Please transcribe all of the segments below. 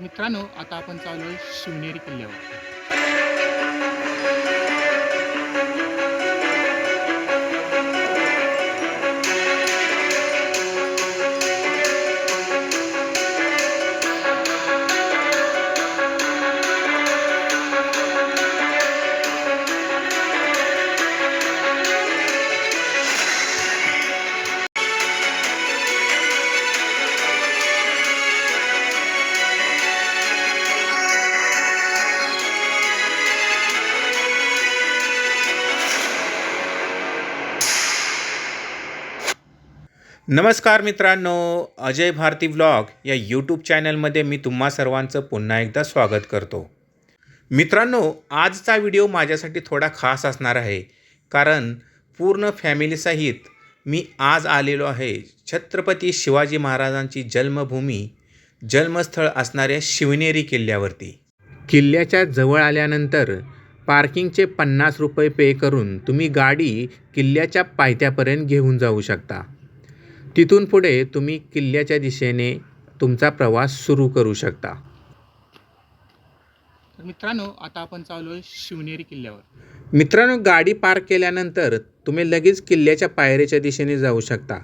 मित्रांनो आता आपण चालू आहे शिवनेरी किल्ल्यावर. नमस्कार मित्रांनो अजय भारती व्लॉग या यूट्यूब चॅनलमध्ये मी तुम्हा सर्वांचं पुन्हा एकदा स्वागत करतो. मित्रांनो आजचा व्हिडिओ माझ्यासाठी थोडा खास असणार आहे कारण पूर्ण फॅमिलीसहित मी आज आलेलो आहे छत्रपती शिवाजी महाराजांची जन्मभूमी जन्मस्थळ असणाऱ्या शिवनेरी किल्ल्यावरती. किल्ल्याच्या जवळ आल्यानंतर पार्किंगचे पन्नास रुपये पे करून तुम्ही गाडी किल्ल्याच्या पायथ्यापर्यंत घेऊन जाऊ शकता. तिथून पुढे तुम्ही किल्ल्याच्या दिशेने तुमचा प्रवास सुरू करू शकता. तर मित्रांनो आता आपण चालू आहे शिवनेरी किल्ल्यावर. मित्रांनो गाडी पार्क केल्यानंतर तुम्ही लगेच किल्ल्याच्या पायऱ्याच्या दिशेने जाऊ शकता.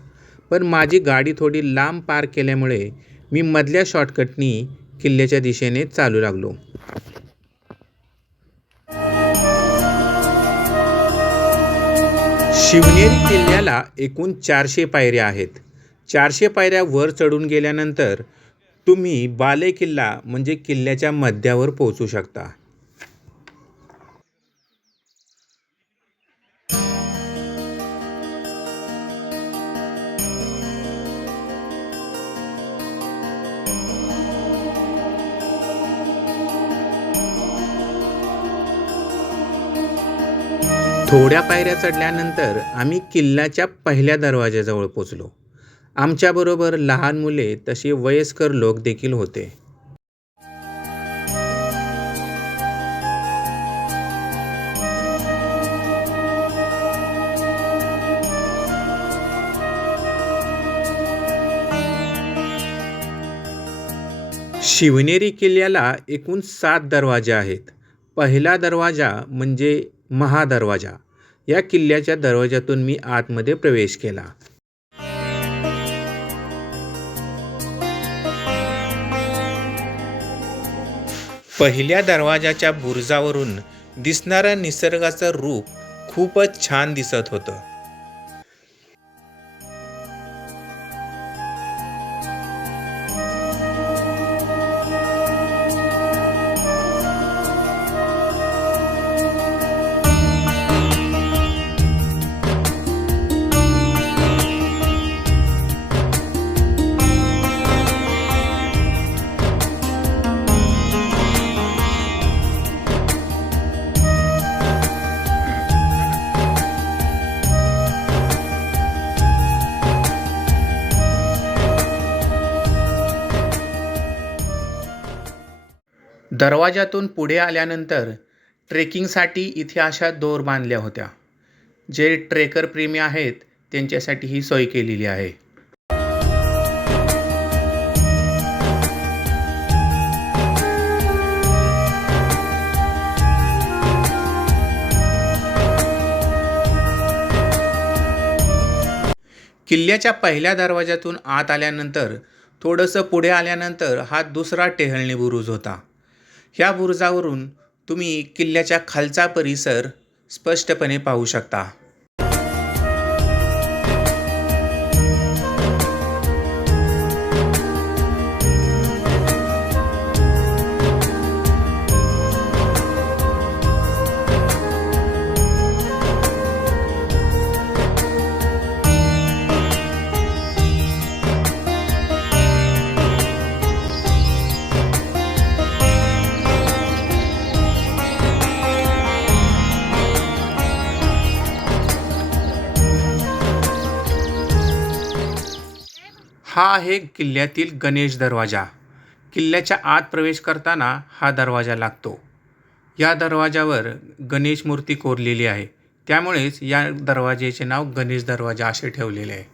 पण माझी गाडी थोडी लांब पार्क केल्यामुळे मी मधल्या शॉर्टकटनी किल्ल्याच्या दिशेने चालू लागलो. शिवनेरी किल्ल्याला एकूण चारशे पायऱ्या आहेत. चारशे पायऱ्या वर चढून गेल्यानंतर तुम्ही बाले किल्ला म्हणजे किल्ल्याच्या मध्यावर पोहोचू शकता. थोड्या पायऱ्या चढल्यानंतर आम्ही किल्ल्याच्या पहिल्या दरवाजाजवळ पोचलो. आमच्याबरोबर लहान मुले तसे वयस्कर लोक देखील होते. शिवनेरी किल्ल्याला एकूण सात दरवाजे आहेत. पहिला दरवाजा म्हणजे महादरवाजा. या किल्ल्याच्या दरवाजातून मी आतमध्ये प्रवेश केला. पहिल्या दरवाजाच्या बुरुजावरून दिसणारं निसर्गाचं रूप खूपच छान दिसत होतं. दरवाजातून पुढे आल्यानंतर ट्रेकिंगसाठी इथे अशा दोर बांधल्या होत्या. जे ट्रेकर प्रेमी आहेत त्यांच्यासाठी ही सोय केलेली आहे. किल्ल्याच्या पहिल्या दरवाजातून आत आल्यानंतर थोडंसं पुढे आल्यानंतर हा दुसरा टेहळणी बुरुज होता. ह्या बुरुजावरून तुम्ही किल्ल्याच्या खालचा परिसर स्पष्टपणे पाहू शकता. हा आहे किल्ल्यातील गणेश दरवाजा. किल्ल्याच्या आत प्रवेश करताना हा दरवाजा लागतो. या दरवाजावर गणेश मूर्ती कोरलेली आहे. त्यामुळेच या दरवाजेचे नाव गणेश दरवाजा असे ठेवलेले आहे.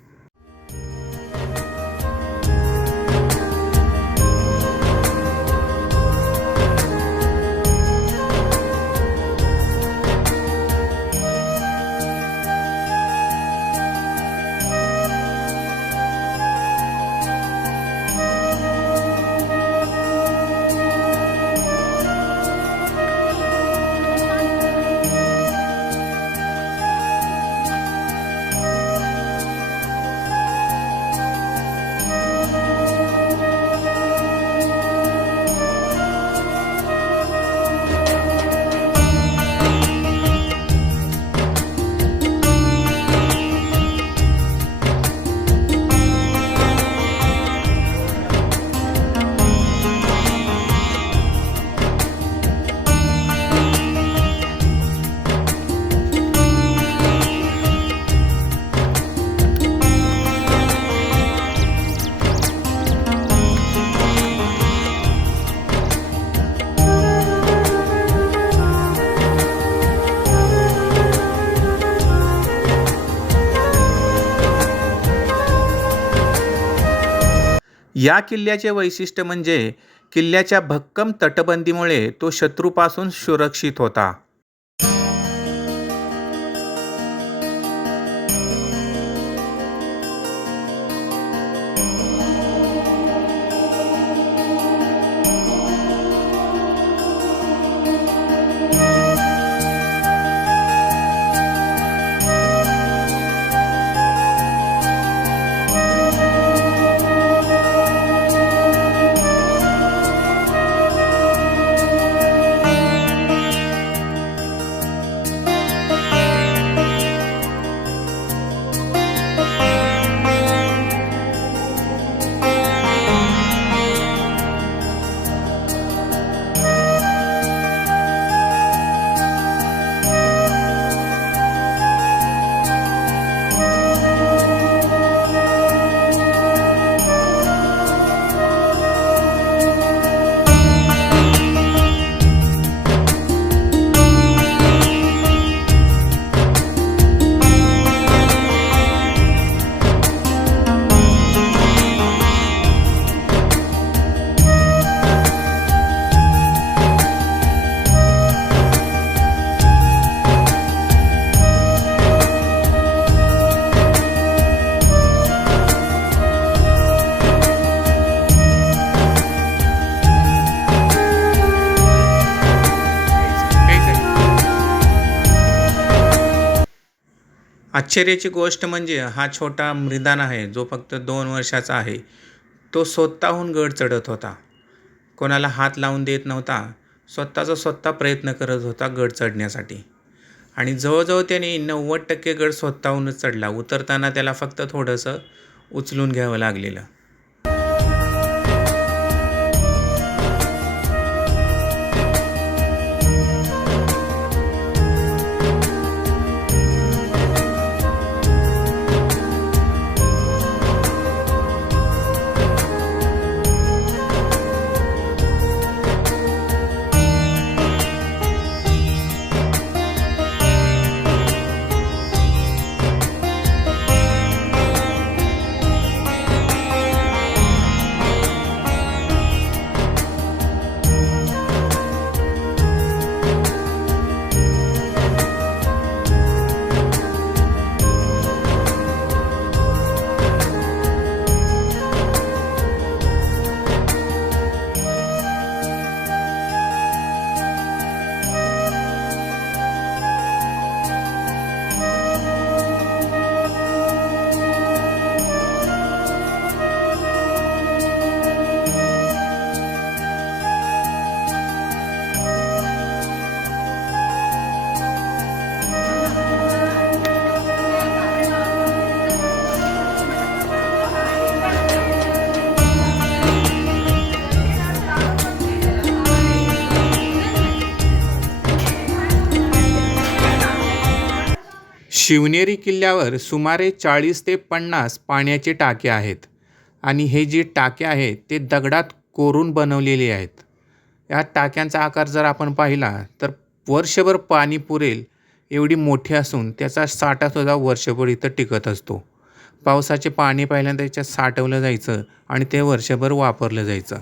या किल्ल्याचे वैशिष्ट्य म्हणजे किल्ल्याच्या भक्कम तटबंदीमुळे तो शत्रूपासून सुरक्षित होता. आश्चर्याची गोष्ट म्हणजे हा छोटा मृदान आहे जो फक्त दोन वर्षाचा आहे. तो स्वतःहून गड चढत होता. कोणाला हात लावून देत नव्हता. स्वतःचा स्वतः प्रयत्न करत होता गड चढण्यासाठी. आणि जवळजवळ त्याने नव्वद टक्के गड स्वतःहूनच चढला. उतरताना त्याला फक्त थोडंसं उचलून घ्यावं लागलेलं. शिवनेरी किल्ल्यावर सुमारे चाळीस ते पन्नास पाण्याचे टाके आहेत. आणि हे जे टाके आहेत ते दगडात कोरून बनवलेले आहेत. या टाक्यांचा आकार जर आपण पाहिला तर वर्षभर पाणी पुरेल एवढी मोठी असून त्याचा साठासुद्धा वर्षभर इथं टिकत असतो. पावसाचे पाणी पहिल्यांदा त्याच्यात साठवलं जायचं आणि ते वर्षभर वापरलं जायचं.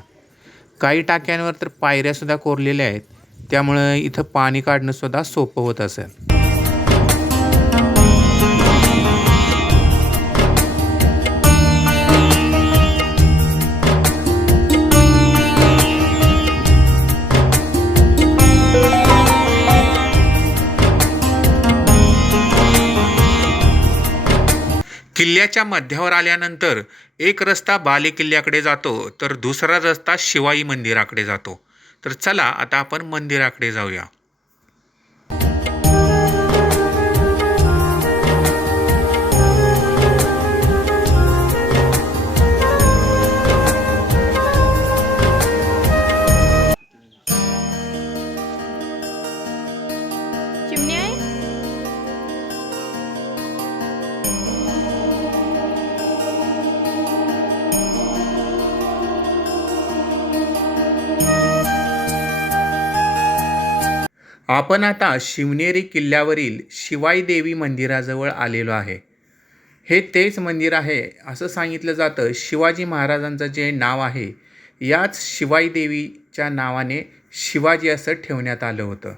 काही टाक्यांवर तर पायऱ्यासुद्धा कोरलेल्या आहेत. त्यामुळं इथं पाणी काढणंसुद्धा सोपं होत असेल. किल्ल्याच्या मध्यावर आल्यानंतर एक रस्ता बाले किल्ल्याकडे जातो तर दुसरा रस्ता शिवाई मंदिराकडे जातो. तर चला आता आपण मंदिराकडे जाऊया. आपण आता शिवनेरी किल्ल्यावरील शिवाई देवी मंदिराजवळ आलेलो आहे. हे तेच मंदिर आहे असं सांगितलं जातं. शिवाजी महाराजांचं जे नाव आहे याच शिवाई देवीच्या नावाने शिवाजी असं ठेवण्यात आलं होतं.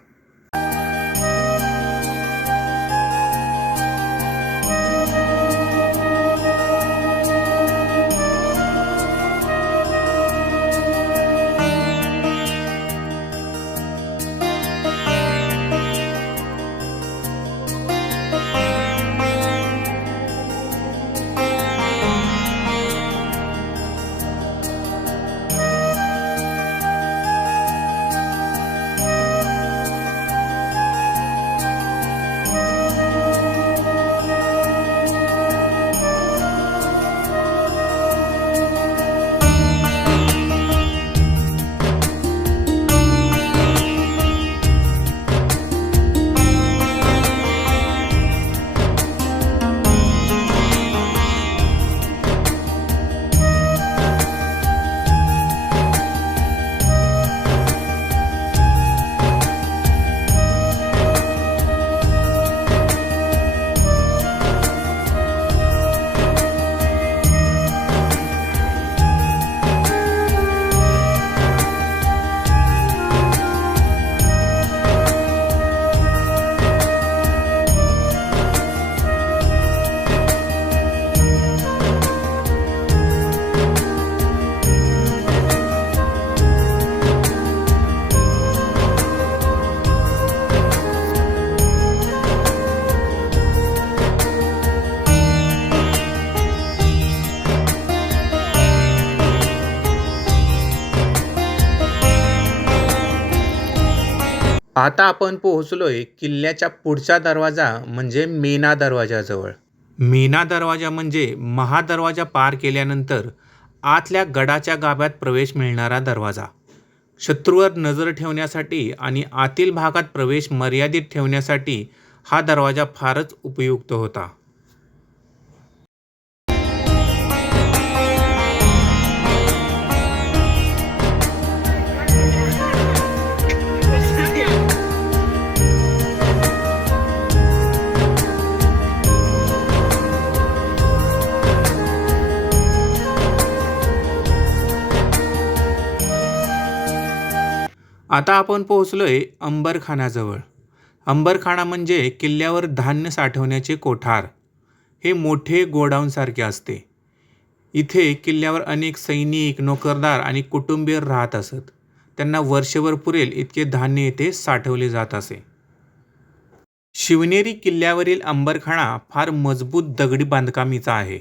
आता आपण पोहोचलोय किल्ल्याच्या पुढचा दरवाजा म्हणजे मेना दरवाजाजवळ. मेना दरवाजा म्हणजे महादरवाजा पार केल्यानंतर आतल्या गडाच्या गाभ्यात प्रवेश मिळणारा दरवाजा. शत्रूवर नजर ठेवण्यासाठी आणि आतील भागात प्रवेश मर्यादित ठेवण्यासाठी हा दरवाजा फारच उपयुक्त होता. आता आपण पोहोचलो आहे अंबरखानाजवळ. अंबरखाना म्हणजे किल्ल्यावर धान्य साठवण्याचे कोठार. हे मोठे गोडाऊनसारखे असते. इथे किल्ल्यावर अनेक सैनिक नोकरदार आणि कुटुंबीय राहत असत. त्यांना वर्षभर पुरेल इतके धान्य येथे साठवले जात असे. शिवनेरी किल्ल्यावरील अंबरखाना फार मजबूत दगडी बांधकामीचा आहे.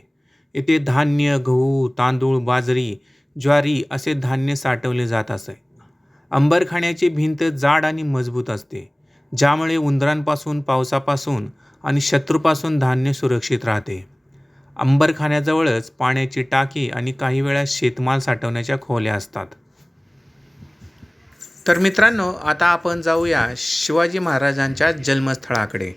येथे धान्य गहू तांदूळ बाजरी ज्वारी असे धान्य साठवले जात असे. अंबरखाण्याची भिंत जाड आणि मजबूत असते ज्यामुळे उंदरांपासून पावसापासून आणि शत्रूपासून धान्य सुरक्षित राहते. अंबरखान्याजवळच पाण्याची टाकी आणि काही वेळा शेतमाल साठवण्याच्या खोल्या असतात. तर मित्रांनो आता आपण जाऊया शिवाजी महाराजांच्या जन्मस्थळाकडे.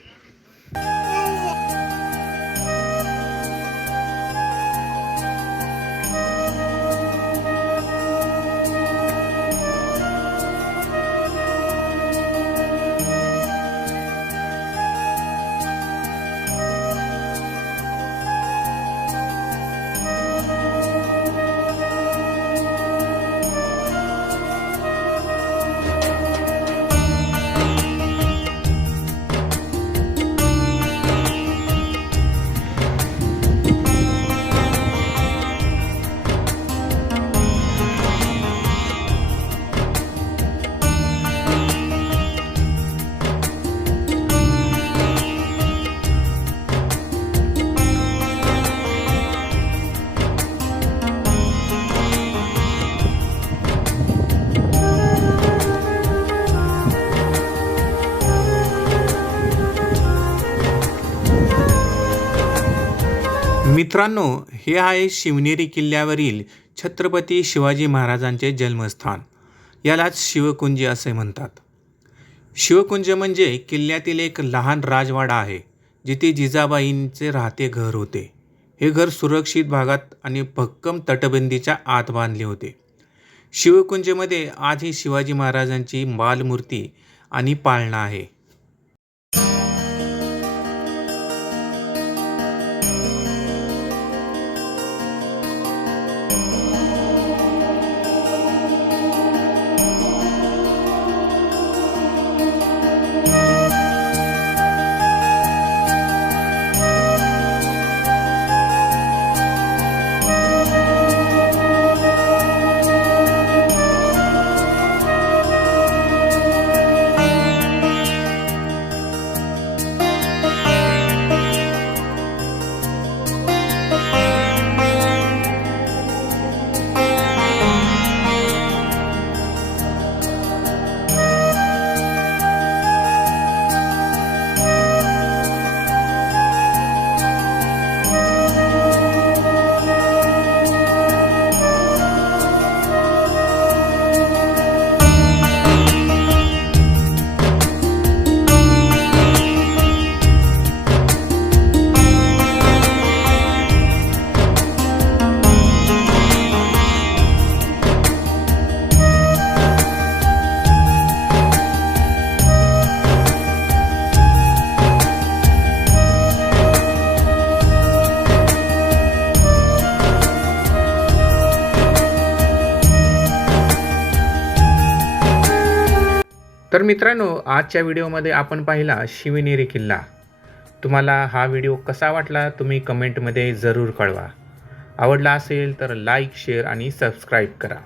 मित्रांनो हे आहे शिवनेरी किल्ल्यावरील छत्रपती शिवाजी महाराजांचे जन्मस्थान. यालाच शिवकुंज असे म्हणतात. शिवकुंज म्हणजे किल्ल्यातील एक लहान राजवाडा आहे जिथे जिजाबाईंचे राहते घर होते. हे घर सुरक्षित भागात आणि भक्कम तटबंदीच्या आत बांधले होते. शिवकुंजमध्ये आजही शिवाजी महाराजांची बालमूर्ती आणि पाळणा आहे. तर मित्रांनो आजच्या व्हिडिओमध्ये आपण पाहिला शिवनेरी किल्ला. तुम्हाला हा व्हिडिओ कसा वाटला तुम्ही कमेंटमध्ये जरूर कळवा. आवडला असेल तर लाईक शेअर आणि सबस्क्राईब करा.